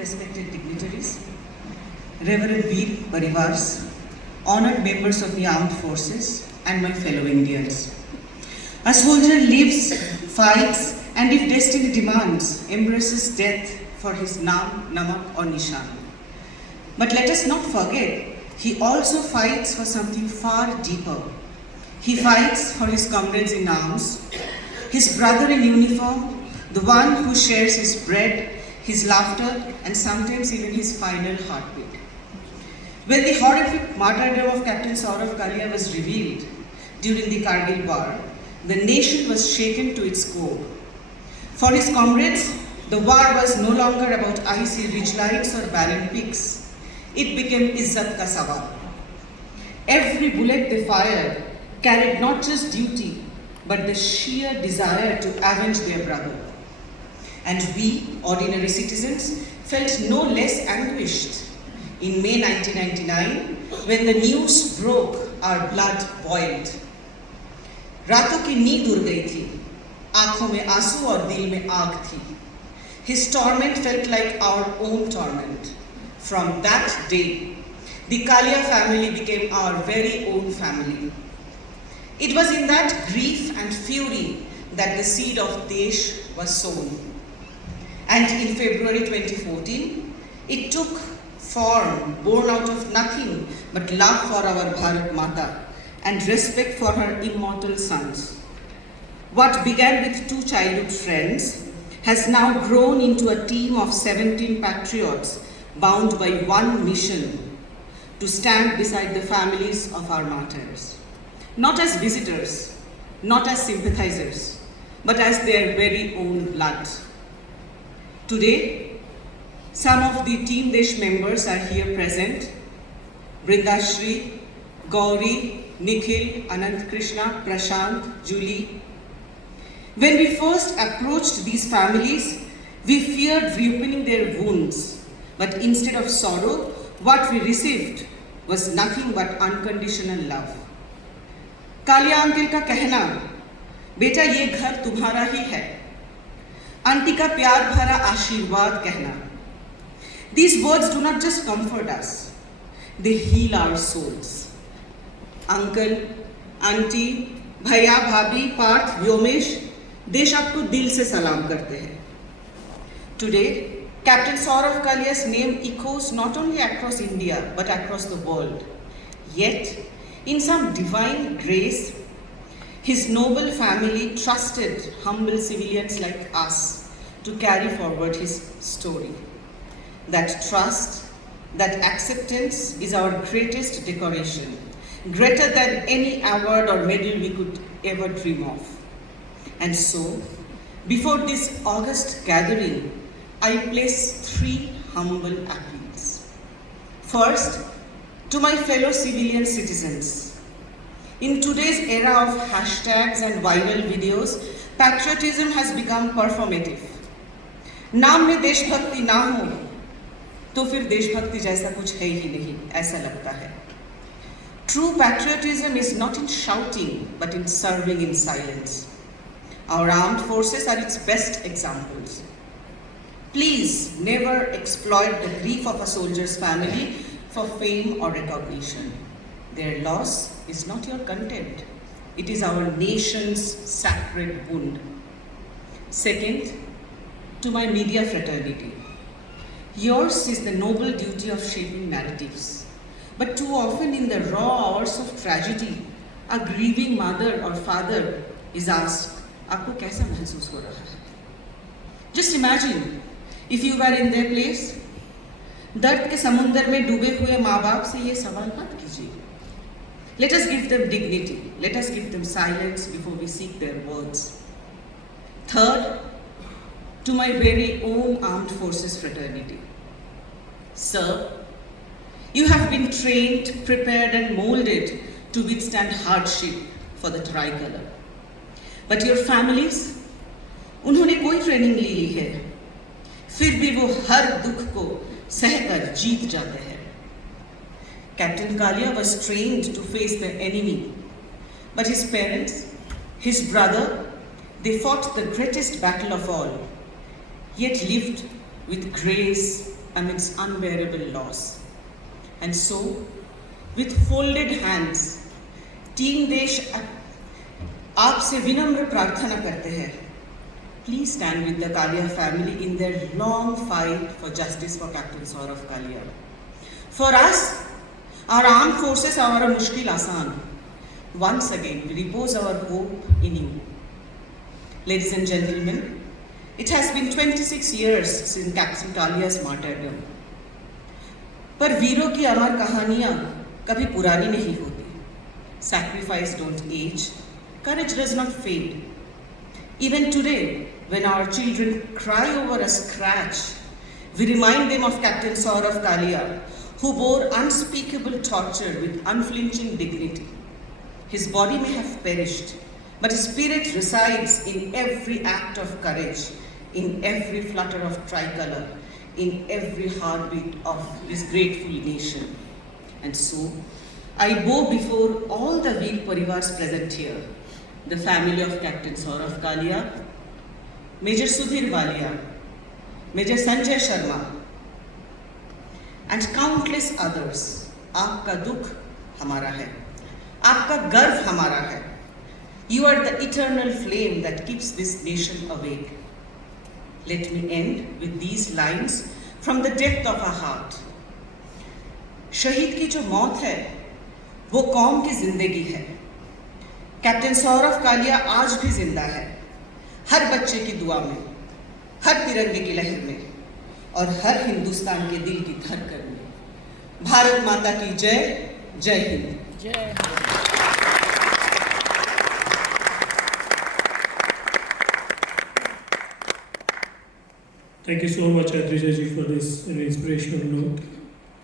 respected dignitaries, Reverend Veer Parivars, honored members of the armed forces, and my fellow Indians. A soldier lives, fights, and if destiny demands, embraces death for his Naam, Namak or Nishan. But let us not forget, he also fights for something far deeper. He fights for his comrades in arms, his brother in uniform, the one who shares his bread, his laughter, and sometimes even his final heartbeat. When the horrific martyrdom of Captain Saurav Kalia was revealed during the Kargil War, the nation was shaken to its core. For his comrades, the war was no longer about icy ridgelines or barren peaks. It became Izzat ka sawal. Every bullet they fired carried not just duty, but the sheer desire to avenge their brother. And we, ordinary citizens, felt no less anguished. In May 1999, when the news broke, our blood boiled. रातों की नींद उड़ गई थी, आंखों में आंसू और दिल में आग थी. His torment felt like our own torment. From that day, the Kalia family became our very own family. It was in that grief and fury that the seed of Desh was sown. And in February 2014, it took form born out of nothing but love for our Bharat Mata and respect for her immortal sons. What began with 2 childhood friends has now grown into a team of 17 patriots bound by one mission: to stand beside the families of our martyrs. Not as visitors, not as sympathizers, but as their very own blood. Today, some of the Team Desh members are here present: Brindashri, Gauri, Nikhil, Anant Krishna, Prashant, Julie. When we first approached these families, we feared reopening their wounds, but instead of sorrow, what we received was nothing but unconditional love. Kaliya uncle का कहना, बेटा ये घर तुम्हारा ही है, aunty का प्यार भरा आशीर्वाद कहना. These words do not just comfort us, they heal our souls. Uncle, auntie, भैया, भाभी, पार्थ, व्योमेश, देश आपको दिल से सलाम करते हैं. Today, Captain Saurav Kalia's name echoes not only across India but across the world. Yet, in some divine grace, his noble family trusted humble civilians like us to carry forward his story. That trust, that acceptance is our greatest decoration, greater than any award or medal we could ever dream of. And so, before this august gathering, I place 3 humble appeals. First, to my fellow civilian citizens. In today's era of hashtags and viral videos, patriotism has become performative. नाम में देशभक्ति ना हो, तो फिर देशभक्ति जैसा कुछ है ही नहीं, ऐसा लगता है. True patriotism is not in shouting, but in serving in silence. Our armed forces are its best examples. Please never exploit the grief of a soldier's family for fame or recognition. Their loss is not your contempt. It is our nation's sacred wound. Second, to my media fraternity. Yours is the noble duty of shaping narratives. But too often in the raw hours of tragedy, a grieving mother or father is asked, "Aapko kaisa महसूस हो रहा है?" Just imagine, if you were in their place, दर्द के समुंदर में डूबे हुए माँ बाप से ये सवाल मत कीजिए. Let us give them dignity. Let us give them silence before we seek their words. Third, to my very own armed forces fraternity. Sir, you have been trained, prepared and molded to withstand hardship for the tricolor. But your families, उन्होंने कोई training ली ली है, फिर भी वो हर दुख को सहकर जीत जाते हैं. Captain Kalia was trained to face the enemy, but his parents, his brother, they fought the greatest battle of all, yet lived with grace amidst unbearable loss. And so, with folded hands, team देश आपसे विनम्र प्रार्थना करते हैं. Please stand with the Kalia family in their long fight for justice for Captain Saurav Kalia. For us, our armed forces are a mushkil asan. Once again, we repose our hope in you. Ladies and gentlemen, it has been 26 years since Captain Kalia's martyrdom. पर वीरों की अमर कहानियां कभी पुरानी नहीं होती. Sacrifice don't age, courage does not fade. Even today, when our children cry over a scratch, we remind them of Captain Saurav Kalia, who bore unspeakable torture with unflinching dignity. His body may have perished, but his spirit resides in every act of courage, in every flutter of tricolor, in every heartbeat of this grateful nation. And so, I bow before all the Veer Parivars present here, the family of Captain Saurav Kalia, Major Sudhir Walia, Major Sanjay Sharma, and countless others. आपका दुख हमारा है, आपका गर्व हमारा है. You are the eternal flame that keeps this nation awake. Let me end with these lines from the depth of our heart. शहीद की जो मौत है, वो कौम की जिंदगी है. कैप्टन सौरव कालिया आज भी जिंदा है, हर बच्चे की दुआ में, हर तिरंगे की लहर में और हर हिंदुस्तान के दिल की धड़कन में. भारत माता की जय. जय हिंद. जय. Thank you so much, Adrija ji, for this inspirational note.